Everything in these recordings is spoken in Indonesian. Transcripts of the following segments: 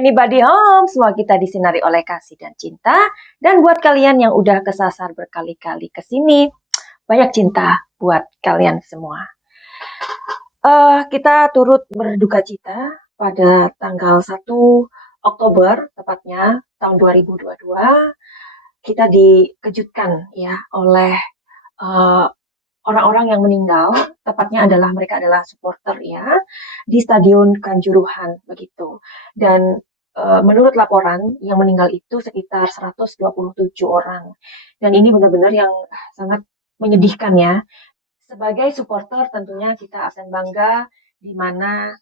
Anybody home, semua kita disinari oleh kasih dan cinta. Dan buat kalian yang udah kesasar berkali-kali ke sini, banyak cinta buat kalian semua. Kita turut berduka cita pada tanggal 1 Oktober, tepatnya tahun 2022. Kita dikejutkan ya oleh orang-orang yang meninggal, tepatnya mereka adalah supporter ya, di Stadion Kanjuruhan begitu. Dan menurut laporan yang meninggal itu sekitar 127 orang. Dan ini benar-benar yang sangat menyedihkan ya. Sebagai supporter tentunya kita akan bangga di mana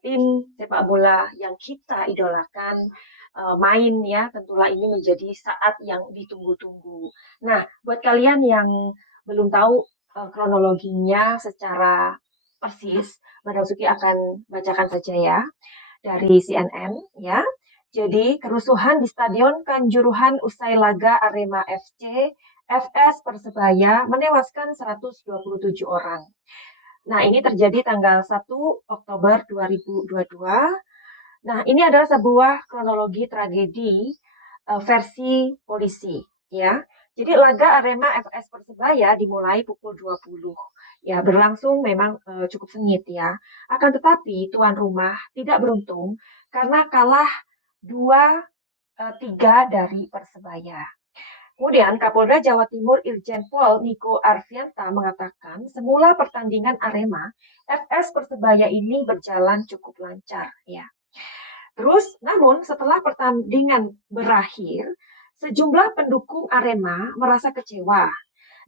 tim sepak bola yang kita idolakan main ya, tentulah ini menjadi saat yang ditunggu-tunggu. Nah, buat kalian yang belum tahu kronologinya secara persis, Madam Suki akan bacakan saja ya dari CNN ya. Jadi kerusuhan di Stadion Kanjuruhan usai laga Arema FC FS Persebaya menewaskan 127 orang. Nah, ini terjadi tanggal 1 Oktober 2022. Nah, ini adalah sebuah kronologi tragedi versi polisi ya. Jadi laga Arema FS Persebaya dimulai pukul 20. Ya, berlangsung memang cukup sengit ya. Akan tetapi tuan rumah tidak beruntung karena kalah 2-3 dari Persebaya. Kemudian Kapolda Jawa Timur Irjen Pol Niko Arfianta mengatakan semula pertandingan Arema FS Persebaya ini berjalan cukup lancar ya. Terus, namun setelah pertandingan berakhir, sejumlah pendukung Arema merasa kecewa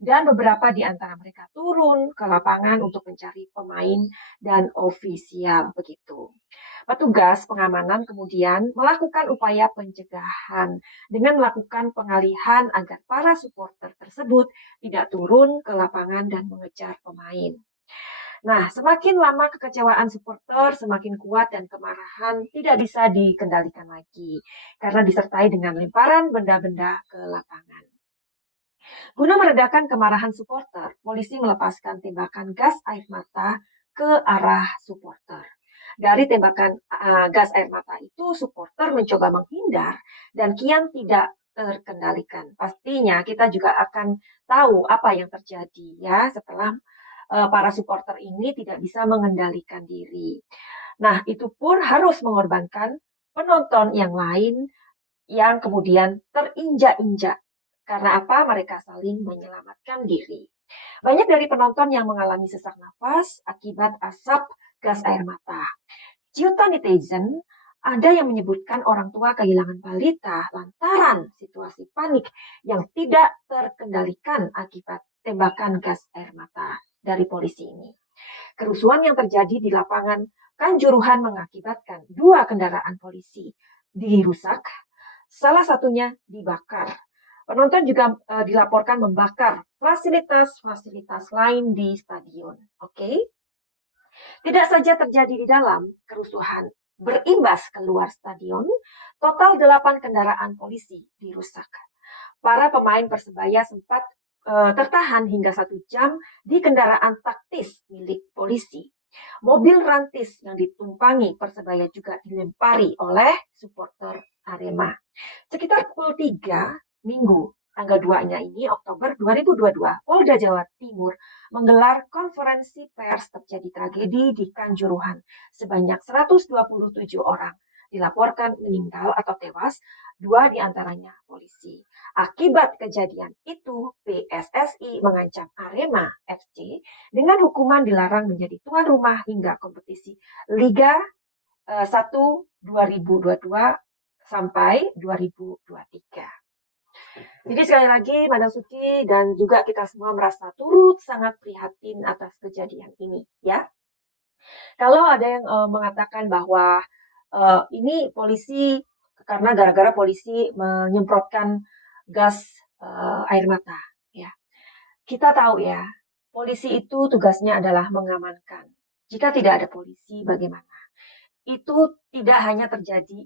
dan beberapa di antara mereka turun ke lapangan untuk mencari pemain dan ofisial begitu. Petugas pengamanan kemudian melakukan upaya pencegahan dengan melakukan pengalihan agar para supporter tersebut tidak turun ke lapangan dan mengejar pemain. Nah, semakin lama kekecewaan supporter semakin kuat dan kemarahan tidak bisa dikendalikan lagi karena disertai dengan lemparan benda-benda ke lapangan. Guna meredakan kemarahan supporter, polisi melepaskan tembakan gas air mata ke arah supporter. Dari tembakan gas air mata itu, supporter mencoba menghindar dan kian tidak terkendalikan. Pastinya kita juga akan tahu apa yang terjadi ya setelah para supporter ini tidak bisa mengendalikan diri. Nah, itu pun harus mengorbankan penonton yang lain yang kemudian terinjak-injak. Karena apa? Mereka saling menyelamatkan diri. Banyak dari penonton yang mengalami sesak nafas akibat asap gas air mata. Ciutan netizen, ada yang menyebutkan orang tua kehilangan balita lantaran situasi panik yang tidak terkendalikan akibat tembakan gas air mata dari polisi ini. Kerusuhan yang terjadi di lapangan Kanjuruhan mengakibatkan 2 kendaraan polisi dirusak, salah satunya dibakar. Penonton juga dilaporkan membakar fasilitas-fasilitas lain di stadion. Oke? Tidak saja terjadi di dalam, kerusuhan berimbas keluar stadion, total 8 kendaraan polisi dirusak. Para pemain Persebaya sempat tertahan hingga 1 jam di kendaraan taktis milik polisi. Mobil rantis yang ditumpangi Persebaya juga dilempari oleh supporter Arema. Sekitar pukul 3 Minggu tanggal 2-nya ini Oktober 2022, Polda Jawa Timur menggelar konferensi pers terjadi tragedi di Kanjuruhan. Sebanyak 127 orang dilaporkan meninggal atau tewas, 2 diantaranya polisi. Akibat kejadian itu, PSSI mengancam Arema FC dengan hukuman dilarang menjadi tuan rumah hingga kompetisi Liga 1 2022 sampai 2023. Jadi sekali lagi, Madam Suki dan juga kita semua merasa turut sangat prihatin atas kejadian ini, ya. Kalau ada yang mengatakan bahwa ini polisi karena gara-gara polisi menyemprotkan gas air mata, ya. Kita tahu ya, polisi itu tugasnya adalah mengamankan. Jika tidak ada polisi, bagaimana? Itu tidak hanya terjadi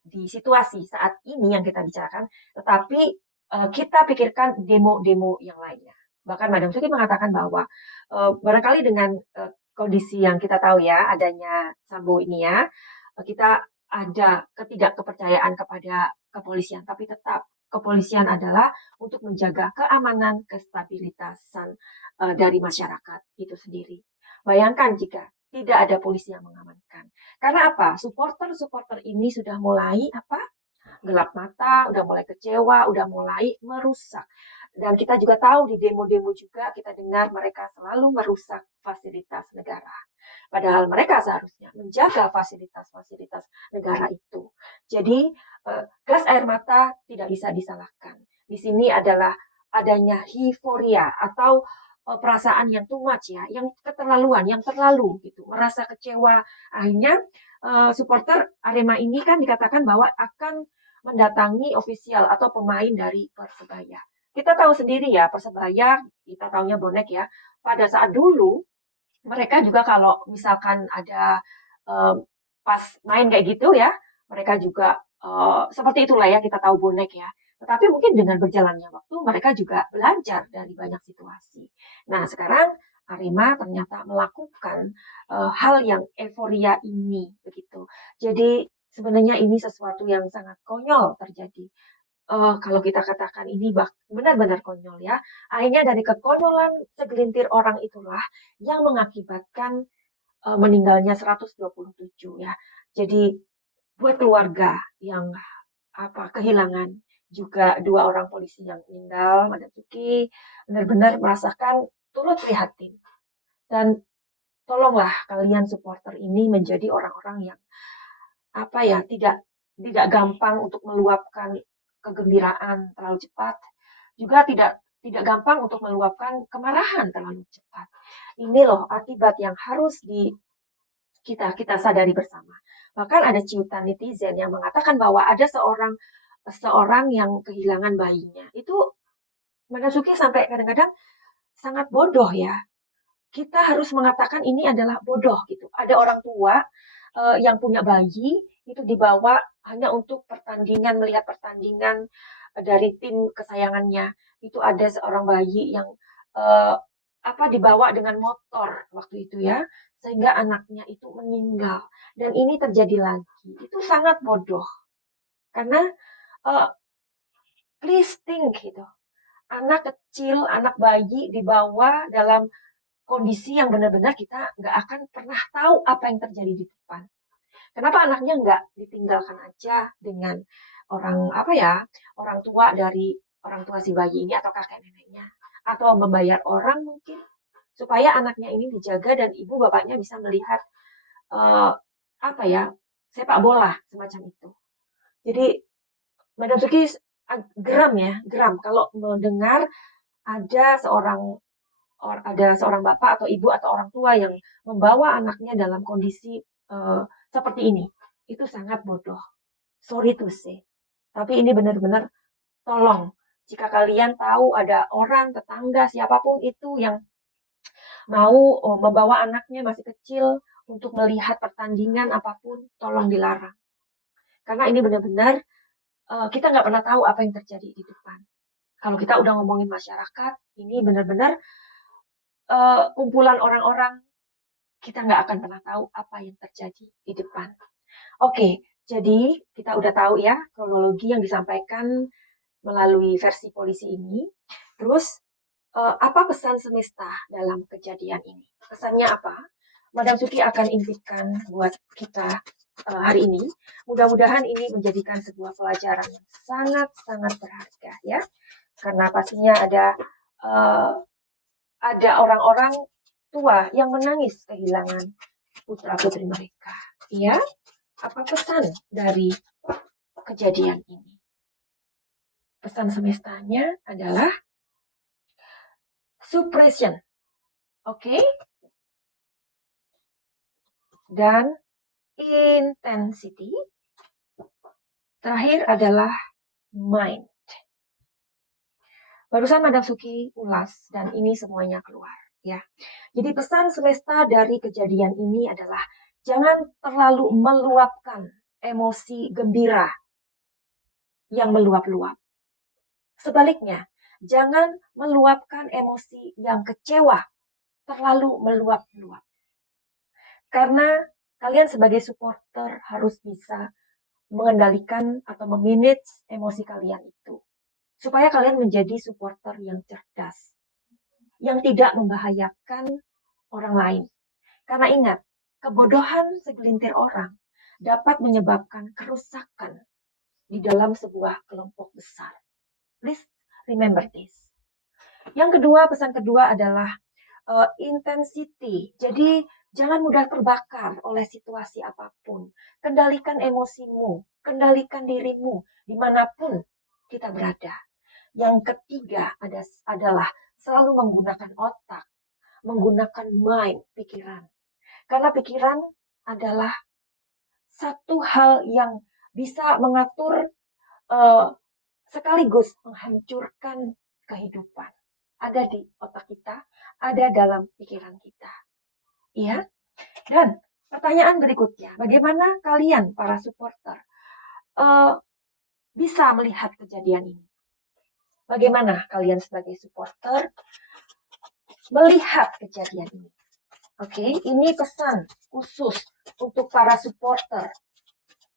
di situasi saat ini yang kita bicarakan, tetapi kita pikirkan demo-demo yang lainnya. Bahkan Madam Suki mengatakan bahwa barangkali dengan kondisi yang kita tahu ya, adanya Sambo ini ya, kita ada ketidakkepercayaan kepada kepolisian, tapi tetap kepolisian adalah untuk menjaga keamanan, kestabilitasan dari masyarakat itu sendiri. Bayangkan jika tidak ada polisi yang mengamankan. Karena apa? Supporter-supporter ini sudah mulai apa? Gelap mata, udah mulai kecewa, udah mulai merusak. Dan kita juga tahu di demo-demo juga kita dengar mereka selalu merusak fasilitas negara. Padahal mereka seharusnya menjaga fasilitas-fasilitas negara itu. Jadi gas air mata tidak bisa disalahkan. Di sini adalah adanya euforia atau perasaan yang too much ya, yang keterlaluan, yang terlalu gitu, merasa kecewa. Akhirnya supporter Arema ini kan dikatakan bahwa akan mendatangi ofisial atau pemain dari Persebaya. Kita tahu sendiri ya, Persebaya, kita tahunya bonek ya. Pada saat dulu, mereka juga kalau misalkan ada pas main kayak gitu ya, mereka juga seperti itulah ya, kita tahu bonek ya. Tetapi mungkin dengan berjalannya waktu, mereka juga belajar dari banyak situasi. Nah, sekarang Arema ternyata melakukan hal yang euforia ini, begitu. Jadi sebenarnya ini sesuatu yang sangat konyol terjadi. Kalau kita katakan ini benar-benar konyol ya. Akhirnya dari kekonyolan segelintir orang itulah yang mengakibatkan meninggalnya 127 ya. Jadi buat keluarga yang kehilangan juga dua orang polisi yang meninggal, Madam Suki benar-benar merasakan turut prihatin. Dan tolonglah kalian supporter ini menjadi orang-orang yang tidak gampang untuk meluapkan kegembiraan terlalu cepat, juga tidak gampang untuk meluapkan kemarahan terlalu cepat. Ini loh akibat yang harus kita sadari bersama. Bahkan ada ciutan netizen yang mengatakan bahwa ada seorang yang kehilangan bayinya. Itu Manasuki sampai kadang-kadang sangat bodoh ya. Kita harus mengatakan ini adalah bodoh gitu. Ada orang tua yang punya bayi itu dibawa hanya untuk melihat pertandingan dari tim kesayangannya. Itu ada seorang bayi yang uh, dibawa dengan motor waktu itu ya, sehingga anaknya itu meninggal. Dan ini terjadi lagi. Itu sangat bodoh. Karena uh, please think gitu. Anak kecil, anak bayi dibawa dalam kondisi yang benar-benar kita nggak akan pernah tahu apa yang terjadi di depan. Kenapa anaknya nggak ditinggalkan aja dengan orang tua dari orang tua si bayi ini atau kakek neneknya, atau membayar orang mungkin supaya anaknya ini dijaga dan ibu bapaknya bisa melihat uh, sepak bola semacam itu. Jadi Madam Suki geram kalau mendengar ada seorang bapak atau ibu atau orang tua yang membawa anaknya dalam kondisi seperti ini. Itu sangat bodoh. Sorry to say. Tapi ini benar-benar tolong. Jika kalian tahu ada orang, tetangga, siapapun itu yang mau membawa anaknya masih kecil untuk melihat pertandingan apapun, tolong dilarang. Karena ini benar-benar kita nggak pernah tahu apa yang terjadi di depan. Kalau kita udah ngomongin masyarakat, ini benar-benar kumpulan orang-orang, kita nggak akan pernah tahu apa yang terjadi di depan. Oke, jadi kita udah tahu ya kronologi yang disampaikan melalui versi polisi ini. Terus apa pesan semesta dalam kejadian ini? Pesannya apa? Madam Suki akan intikan buat kita hari ini. Mudah-mudahan ini menjadikan sebuah pelajaran yang sangat-sangat berharga ya. Karena pastinya ada orang-orang tua yang menangis kehilangan putra-putri mereka. Ya, apa pesan dari kejadian ini? Pesan semestanya adalah suppression. Oke? Dan intensity. Terakhir adalah mind. Barusan Madam Suki ulas dan ini semuanya keluar ya. Jadi pesan semesta dari kejadian ini adalah jangan terlalu meluapkan emosi gembira yang meluap-luap. Sebaliknya, jangan meluapkan emosi yang kecewa terlalu meluap-luap. Karena kalian sebagai supporter harus bisa mengendalikan atau memanage emosi kalian itu. Supaya kalian menjadi supporter yang cerdas, yang tidak membahayakan orang lain. Karena ingat, kebodohan segelintir orang dapat menyebabkan kerusakan di dalam sebuah kelompok besar. Please remember this. Yang kedua, pesan kedua adalah intensity. Jadi jangan mudah terbakar oleh situasi apapun. Kendalikan emosimu, kendalikan dirimu dimanapun kita berada. Yang ketiga adalah selalu menggunakan otak, menggunakan mind, pikiran. Karena pikiran adalah satu hal yang bisa mengatur sekaligus menghancurkan kehidupan. Ada di otak kita, ada dalam pikiran kita. Ya. Dan pertanyaan berikutnya, bagaimana kalian para supporter bisa melihat kejadian ini? Bagaimana kalian sebagai supporter melihat kejadian ini? Oke, ini pesan khusus untuk para supporter,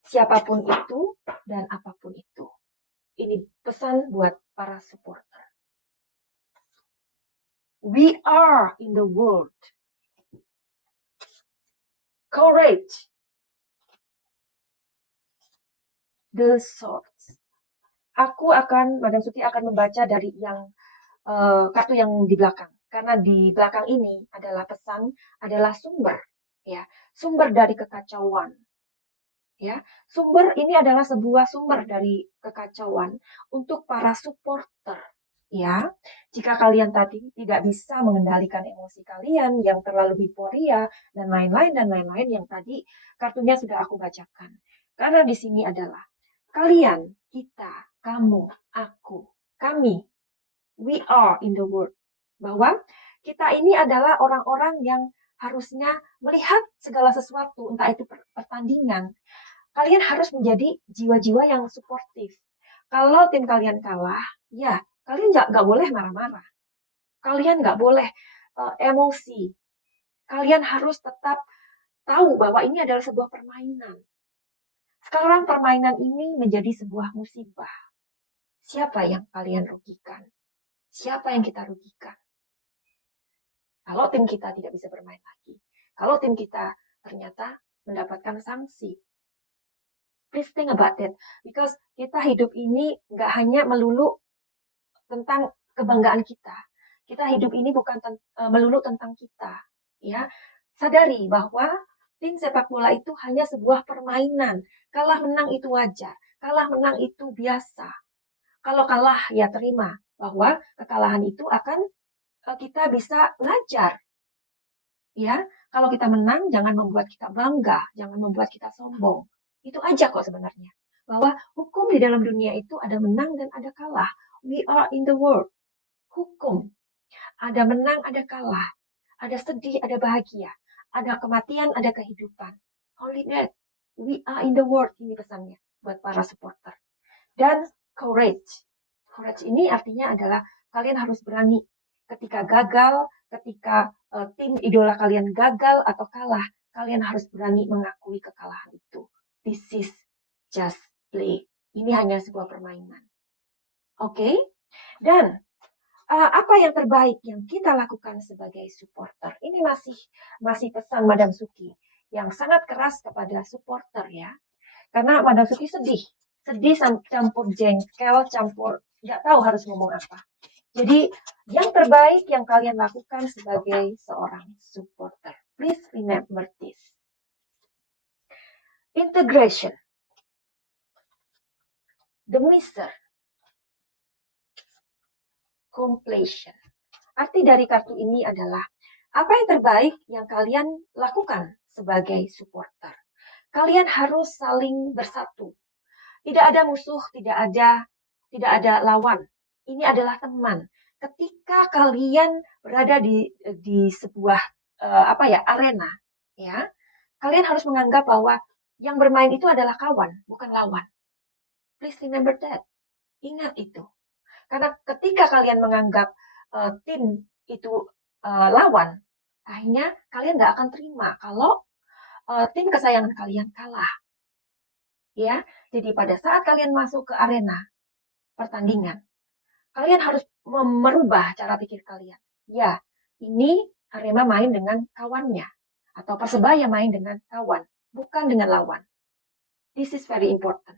siapapun itu dan apapun itu. Ini pesan buat para supporter. We are in the world. Courage. The swords. Madam Suti akan membaca dari yang kartu yang di belakang. Karena di belakang ini adalah pesan, adalah sumber. Ya, sumber dari kekacauan. Ya, sumber ini adalah sebuah sumber dari kekacauan untuk para supporter. Ya, jika kalian tadi tidak bisa mengendalikan emosi kalian yang terlalu euforia dan lain-lain yang tadi kartunya sudah aku bacakan. Karena di sini adalah kalian, kita, kamu, aku, kami, we are in the world. Bahwa kita ini adalah orang-orang yang harusnya melihat segala sesuatu, entah itu pertandingan. Kalian harus menjadi jiwa-jiwa yang suportif. Kalau tim kalian kalah, ya kalian nggak boleh marah-marah. Kalian nggak boleh emosi. Kalian harus tetap tahu bahwa ini adalah sebuah permainan. Sekarang permainan ini menjadi sebuah musibah. Siapa yang kalian rugikan? Siapa yang kita rugikan? Kalau tim kita tidak bisa bermain lagi. Kalau tim kita ternyata mendapatkan sanksi. Please think about it. Because kita hidup ini nggak hanya melulu tentang kebanggaan kita. Kita hidup ini bukan melulu tentang kita. Ya, sadari bahwa tim sepak bola itu hanya sebuah permainan. Kalah menang itu wajar. Kalah menang itu biasa. Kalau kalah ya terima bahwa kekalahan itu akan kita bisa belajar. Ya, kalau kita menang jangan membuat kita bangga, jangan membuat kita sombong. Itu aja kok sebenarnya. Bahwa hukum di dalam dunia itu ada menang dan ada kalah. We are in the world. Hukum. Ada menang, ada kalah. Ada sedih, ada bahagia. Ada kematian, ada kehidupan. Only that. We are in the world. Ini pesannya buat para supporter. Dan courage. Courage ini artinya adalah kalian harus berani ketika gagal, ketika tim idola kalian gagal atau kalah, kalian harus berani mengakui kekalahan itu. This is just play. Ini hanya sebuah permainan. Oke? Dan apa yang terbaik yang kita lakukan sebagai supporter? Ini masih pesan Madam Suki yang sangat keras kepada supporter ya. Karena Madam Suki sedih campur jengkel, campur nggak tahu harus ngomong apa. Jadi yang terbaik yang kalian lakukan sebagai seorang supporter. Please remember this. Integration. The miser. Completion. Arti dari kartu ini adalah apa yang terbaik yang kalian lakukan sebagai supporter. Kalian harus saling bersatu. Tidak ada musuh, tidak ada lawan. Ini adalah teman. Ketika kalian berada di sebuah arena, ya, kalian harus menganggap bahwa yang bermain itu adalah kawan, bukan lawan. Please remember that. Ingat itu. Karena ketika kalian menganggap tim itu lawan, akhirnya kalian nggak akan terima kalau tim kesayangan kalian kalah. ya. Jadi pada saat kalian masuk ke arena pertandingan, kalian harus merubah cara pikir kalian. Ya, ini Arema main dengan kawannya atau Persebaya main dengan kawan, bukan dengan lawan. This is very important.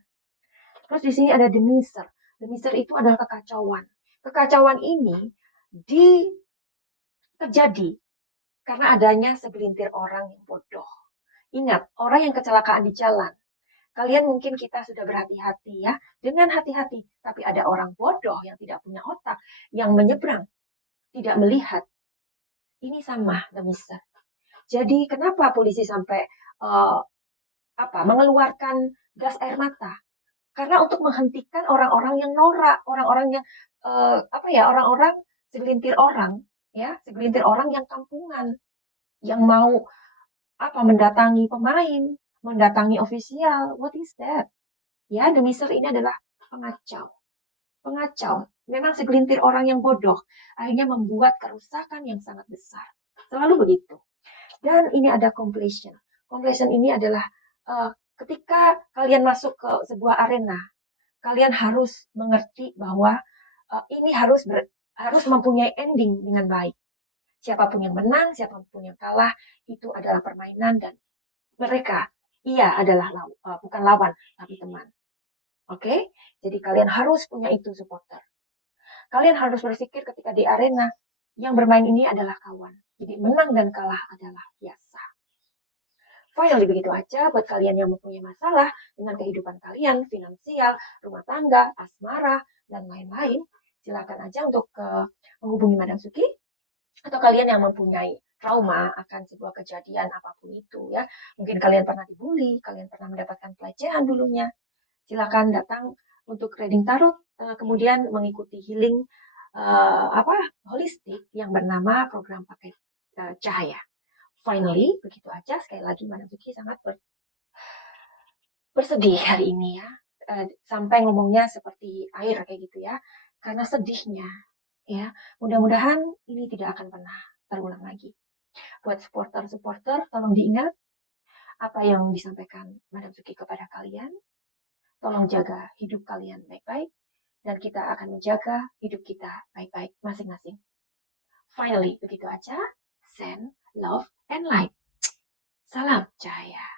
Terus di sini ada demiser. Demiser itu adalah kekacauan. Kekacauan ini terjadi karena adanya segelintir orang yang bodoh. Ingat, orang yang kecelakaan di jalan. Kalian mungkin kita sudah berhati-hati ya, dengan hati-hati. Tapi ada orang bodoh yang tidak punya otak, yang menyeberang, tidak melihat. Ini sama demiser. Jadi kenapa polisi sampai uh, mengeluarkan gas air mata? Karena untuk menghentikan orang-orang yang norak, orang-orang yang orang-orang segelintir orang yang kampungan, yang mau mendatangi pemain, mendatangi ofisial. What is that? Ya, demiser ini adalah pengacau. Pengacau. Memang segelintir orang yang bodoh akhirnya membuat kerusakan yang sangat besar. Selalu begitu. Dan ini ada completion. Completion ini adalah ketika kalian masuk ke sebuah arena, kalian harus mengerti bahwa ini harus mempunyai ending dengan baik. Siapapun yang menang, siapapun yang kalah, itu adalah permainan dan mereka, ia adalah bukan lawan, tapi teman. Oke? Jadi kalian harus punya itu supporter. Kalian harus berpikir ketika di arena, yang bermain ini adalah kawan. Jadi menang dan kalah adalah biasa. Finally, begitu aja buat kalian yang mempunyai masalah dengan kehidupan kalian, finansial, rumah tangga, asmara, dan lain-lain. Silakan aja untuk menghubungi Madam Suki, atau kalian yang mempunyai trauma akan sebuah kejadian apapun itu ya. Mungkin kalian pernah dibully, kalian pernah mendapatkan pelecehan dulunya. Silakan datang untuk reading tarot, kemudian mengikuti healing holistik yang bernama program paket cahaya. Finally, begitu aja. Sekali lagi, Madam Suki sangat bersedih hari ini ya. Sampai ngomongnya seperti air kayak gitu ya. Karena sedihnya ya. Mudah-mudahan ini tidak akan pernah terulang lagi. Buat supporter-supporter, tolong diingat apa yang disampaikan Madam Suki kepada kalian. Tolong jaga hidup kalian baik-baik. Dan kita akan menjaga hidup kita baik-baik masing-masing. Finally, begitu aja. Send love and light. Salam cahaya.